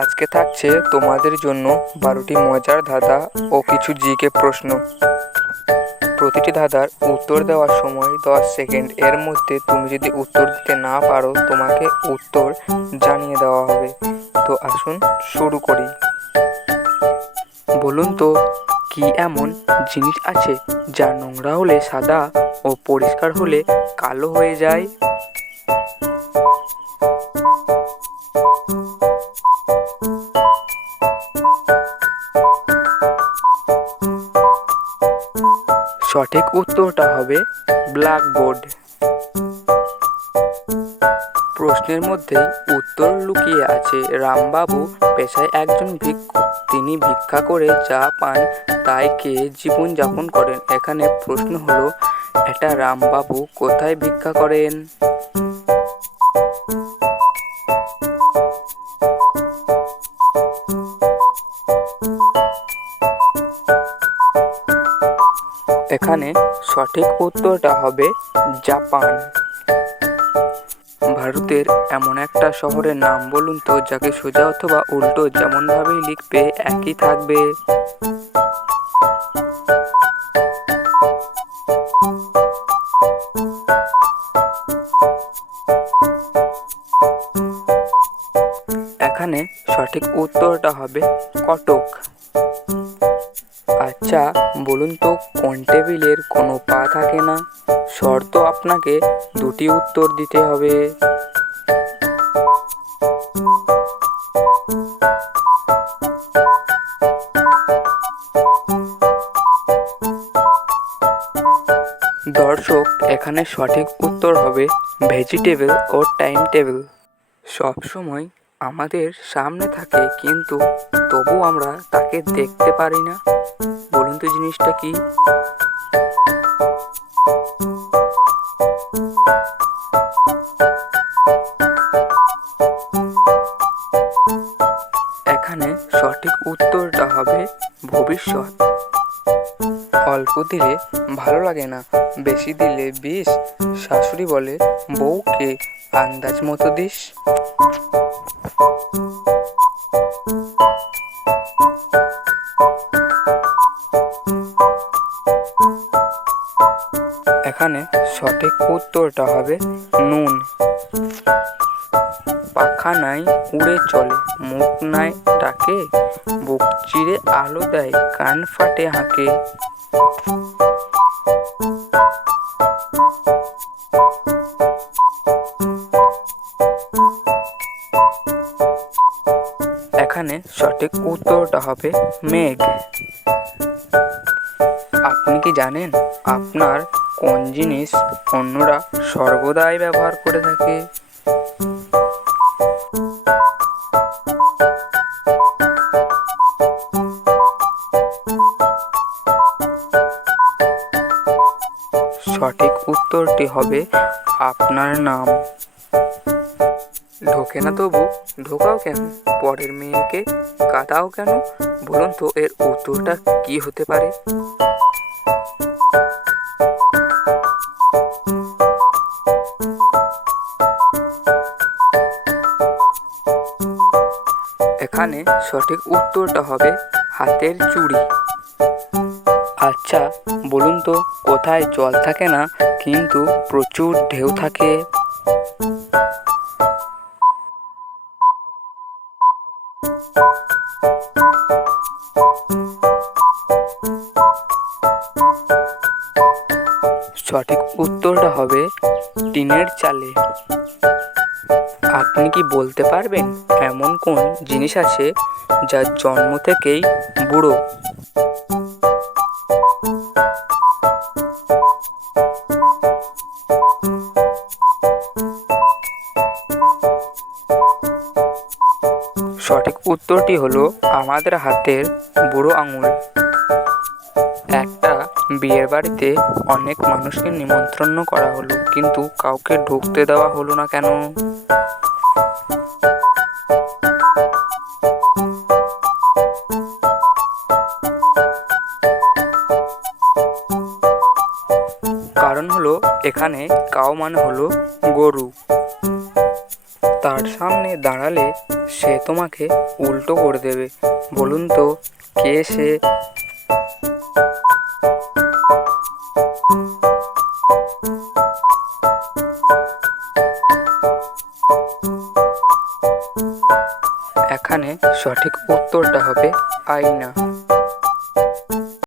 আজকে থাকছে তোমাদের জন্য 12টি মজার ধাঁধা ও কিছু জিকে প্রশ্ন। প্রতিটি ধাঁধার উত্তর দেওয়ার সময় 10 সেকেন্ড। এর মধ্যে তুমি যদি উত্তর দিতে না পারো তোমাকে উত্তর জানিয়ে দেওয়া হবে। তো আসুন শুরু করি। বলুন তো, কি এমন জিনিস আছে যা নোংরা হলে সাদা ও পরিষ্কার হলে কালো হয়ে যায়? সঠিক উত্তরটা হবে ব্ল্যাকবোর্ড। প্রশ্নের মধ্যেই উত্তর লুকিয়ে আছে। রামবাবু পেশায় একজন ভিক্ষুক। তিনি ভিক্ষা করে যা পান তাই খেয়ে জীবনযাপন করেন। এখানে প্রশ্ন হলো, এটা রামবাবু কোথায় ভিক্ষা করেন? এখানে সঠিক উত্তরটা হবে জাপান। ভারতের এমন একটা শহরের নাম বলুন তো, যাকে সোজা অথবা উল্টো যেমনভাবেই লিখবে একই থাকবে। এখানে সঠিক উত্তরটা হবে কটক। আচ্ছা বলুন তো, কোন টেবিলের কোনো পা থাকে না? শর্ত আপনাকে দুটি উত্তর দিতে হবে। দর্শক, এখানে সঠিক উত্তর হবে ভেজিটেবল ও টাইম টেবিল। সবসময় আমাদের সামনে থাকে কিন্তু তবু আমরা তাকে দেখতে পারি না। বলুন তো জিনিসটা কি? এখানে সঠিক উত্তরটা হবে ভবিষ্যৎ। অল্প দিলে ভালো লাগে না, বেশি দিলে বিষ। শাশুড়ি বলে বউকে আন্দাজ মতো দিস। এখানে সঠিক উত্তরটা হবে নুন। পাখা নাই উড়ে চলে, মুখ নাই ডাকে, বুক চিরে আলো দেয়, কান ফাটে হাঁকে। এখানে সঠিক উত্তরটা হবে মেঘ। আপনি কি জানেন আপনার কোন জিনিস অন্যরা সর্বদাই ব্যবহার করে থাকে? সঠিক উত্তরটি হবে আপনার নাম। ঢোকে না তবু ঢোকাও কেন, পরের মেয়েকে কাঁদাও কেন? বলুন তো এর উত্তরটা কি হতে পারে? এখানে সঠিক উত্তরটা হবে হাতের চুড়ি। আচ্ছা বলুন তো, কোথায় জল থাকে না কিন্তু প্রচুর ঢেউ থাকে? সঠিক উত্তরটা হবে টিনের চালে। আপনি কি বলতে পারবেন এমন কোন জিনিস আছে যা জন্ম থেকেই বুড়ো? সঠিক উত্তরটি হলো আমাদের হাতের বুড়ো আঙুল। একটা বিয়ের বাড়িতে অনেক মানুষকে নিমন্ত্রণ করা হলো কিন্তু কাউকে ঢুকতে দেওয়া হলো না কেন? কারণ হলো এখানে কাউ মানে হলো গরু। তার সামনে দাঁড়ালে সে তোমাকে উল্টো করে দেবে। বলুন তো কে সে? এখানে সঠিক উত্তরটা হবে আয়না।